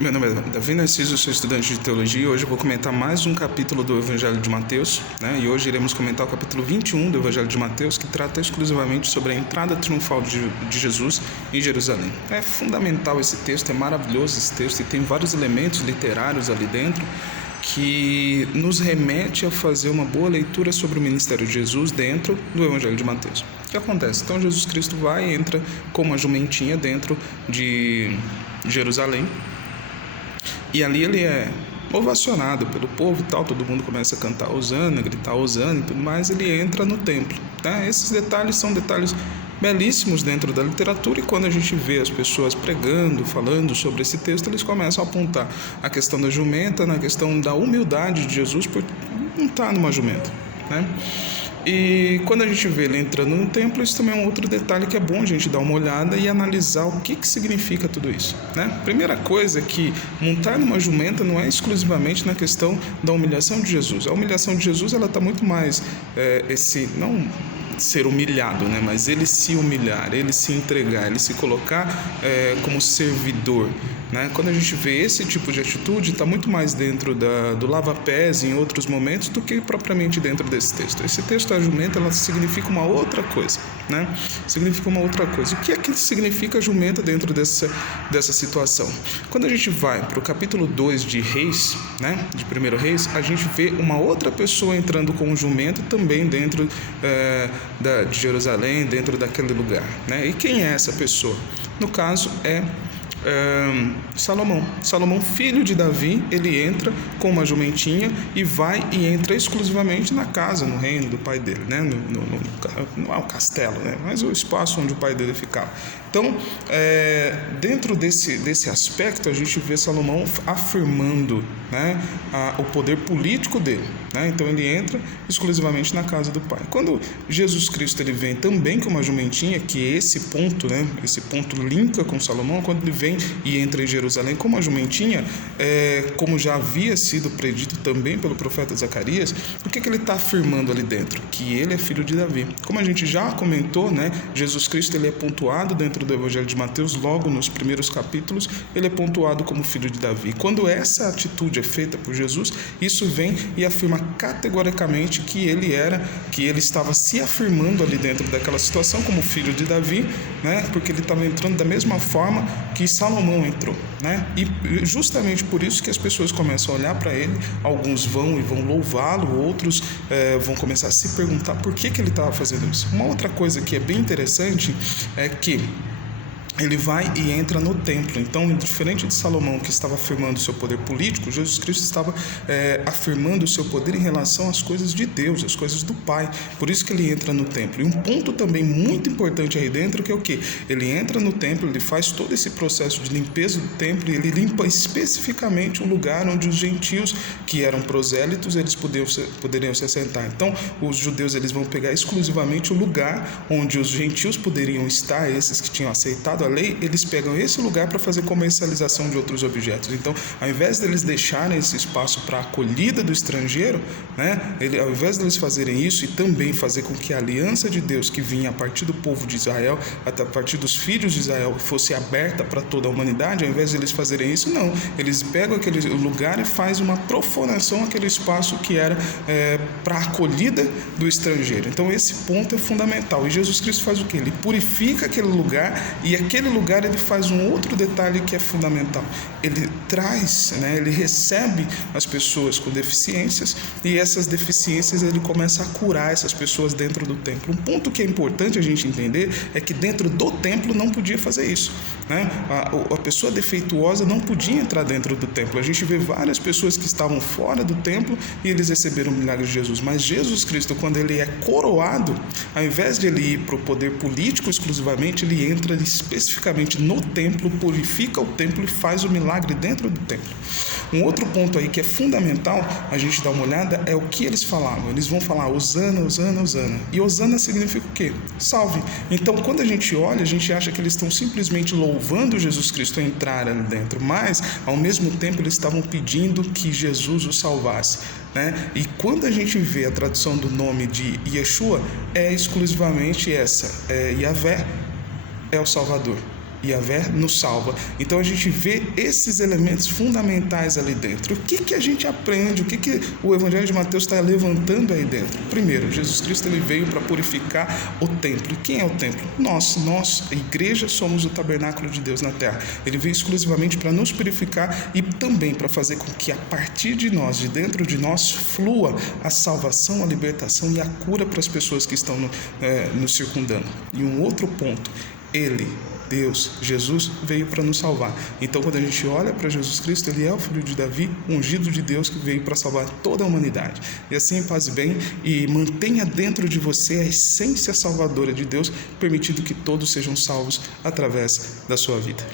Meu nome é Davi Narciso, sou estudante de teologia e hoje eu vou comentar mais um capítulo do Evangelho de Mateus, né? E hoje iremos comentar o capítulo 21 do Evangelho de Mateus, que trata exclusivamente sobre a entrada triunfal de Jesus em Jerusalém. É fundamental esse texto, é maravilhoso esse texto e tem vários elementos literários ali dentro que nos remete a fazer uma boa leitura sobre o ministério de Jesus dentro do Evangelho de Mateus. O que acontece? Então Jesus Cristo vai e entra com uma jumentinha dentro de Jerusalém. E ali ele é ovacionado pelo povo e tal, todo mundo começa a cantar hosana, gritar hosana e tudo mais, ele entra no templo, né? Esses detalhes são detalhes belíssimos dentro da literatura e quando a gente vê as pessoas pregando, falando sobre esse texto, eles começam a apontar a questão da jumenta, na questão da humildade de Jesus por não estar numa jumenta, né? E quando a gente vê ele entrando no templo, isso também é um outro detalhe que é bom a gente dar uma olhada e analisar o que significa tudo isso, né? Primeira coisa é que montar numa jumenta não é exclusivamente na questão da humilhação de Jesus. A humilhação de Jesus ela está muito mais não ser humilhado, né? Mas ele se humilhar, ele se entregar, ele se colocar como servidor, né? Quando a gente vê esse tipo de atitude, está muito mais dentro do lava-pés em outros momentos do que propriamente dentro desse texto. Esse texto, a jumenta, ela significa uma outra coisa, né? Significa uma outra coisa. O que é que significa a jumenta dentro dessa situação? Quando a gente vai para o capítulo 2 de Reis, né? De 1 Reis, a gente vê uma outra pessoa entrando com um jumento também dentro de Jerusalém, dentro daquele lugar, né? E quem é essa pessoa? No caso é Salomão, filho de Davi, ele entra com uma jumentinha e vai e entra exclusivamente na casa, no reino do pai dele, né? Não é um castelo, né? Mas o espaço onde o pai dele ficava. Então, dentro desse aspecto, a gente vê Salomão afirmando, né, o poder político dele, né? Então, ele entra exclusivamente na casa do pai. Quando Jesus Cristo ele vem também com uma jumentinha, que é esse ponto, né? Esse ponto linka com Salomão, quando ele vem e entra em Jerusalém com uma jumentinha, como já havia sido predito também pelo profeta Zacarias, o que ele está afirmando ali dentro? Que ele é filho de Davi. Como a gente já comentou, né? Jesus Cristo ele é pontuado dentro do Evangelho de Mateus, logo nos primeiros capítulos, ele é pontuado como filho de Davi. Quando essa atitude é feita por Jesus, isso vem e afirma categoricamente que ele estava se afirmando ali dentro daquela situação como filho de Davi, né? Porque ele estava entrando da mesma forma que Salomão entrou, né? E justamente por isso que as pessoas começam a olhar para ele, alguns vão e vão louvá-lo, outros vão começar a se perguntar por que ele estava fazendo isso. Uma outra coisa que é bem interessante é que ele vai e entra no templo. Então, diferente de Salomão, que estava afirmando o seu poder político, Jesus Cristo estava afirmando o seu poder em relação às coisas de Deus, às coisas do Pai. Por isso que ele entra no templo. E um ponto também muito importante aí dentro, que é o quê? Ele entra no templo, ele faz todo esse processo de limpeza do templo e ele limpa especificamente o lugar onde os gentios, que eram prosélitos, eles poderiam se assentar. Então, os judeus eles vão pegar exclusivamente o lugar onde os gentios poderiam estar, esses que tinham aceitado a lei, eles pegam esse lugar para fazer comercialização de outros objetos. Então, ao invés deles deixarem esse espaço para a acolhida do estrangeiro, né, ao invés deles fazerem isso e também fazer com que a aliança de Deus que vinha a partir do povo de Israel, até a partir dos filhos de Israel, fosse aberta para toda a humanidade, ao invés de eles fazerem isso, não. Eles pegam aquele lugar e fazem uma profanação àquele espaço que era para a acolhida do estrangeiro. Então, esse ponto é fundamental. E Jesus Cristo faz o quê? Ele purifica aquele lugar e aquele lugar ele faz um outro detalhe que é fundamental. Ele traz, né, ele recebe as pessoas com deficiências e essas deficiências ele começa a curar essas pessoas dentro do templo. Um ponto que é importante a gente entender é que dentro do templo não podia fazer isso, né? A pessoa defeituosa não podia entrar dentro do templo. A gente vê várias pessoas que estavam fora do templo e eles receberam o milagre de Jesus. Mas Jesus Cristo, quando ele é coroado, ao invés de ele ir para o poder político exclusivamente, ele entra especificamente no templo, purifica o templo e faz o milagre dentro do templo. Um outro ponto aí que é fundamental a gente dar uma olhada é o que eles falavam. Eles vão falar Hosana, Hosana, Hosana. E Hosana significa o quê? Salve. Então, quando a gente olha, a gente acha que eles estão simplesmente louvando Jesus Cristo a entrar ali dentro, mas, ao mesmo tempo, eles estavam pedindo que Jesus o salvasse, né? E quando a gente vê a tradução do nome de Yeshua, é exclusivamente essa, Yahvé é o Salvador. Yahvé nos salva. Então a gente vê esses elementos fundamentais ali dentro. O que a gente aprende? O que o Evangelho de Mateus está levantando aí dentro? Primeiro, Jesus Cristo ele veio para purificar o templo. E quem é o templo? Nós, a igreja, somos o tabernáculo de Deus na terra. Ele veio exclusivamente para nos purificar e também para fazer com que a partir de nós, de dentro de nós, flua a salvação, a libertação e a cura para as pessoas que estão nos circundando. E um outro ponto, Deus, Jesus, veio para nos salvar. Então, quando a gente olha para Jesus Cristo, ele é o filho de Davi, ungido de Deus, que veio para salvar toda a humanidade. E assim, faz bem e mantenha dentro de você a essência salvadora de Deus, permitindo que todos sejam salvos através da sua vida.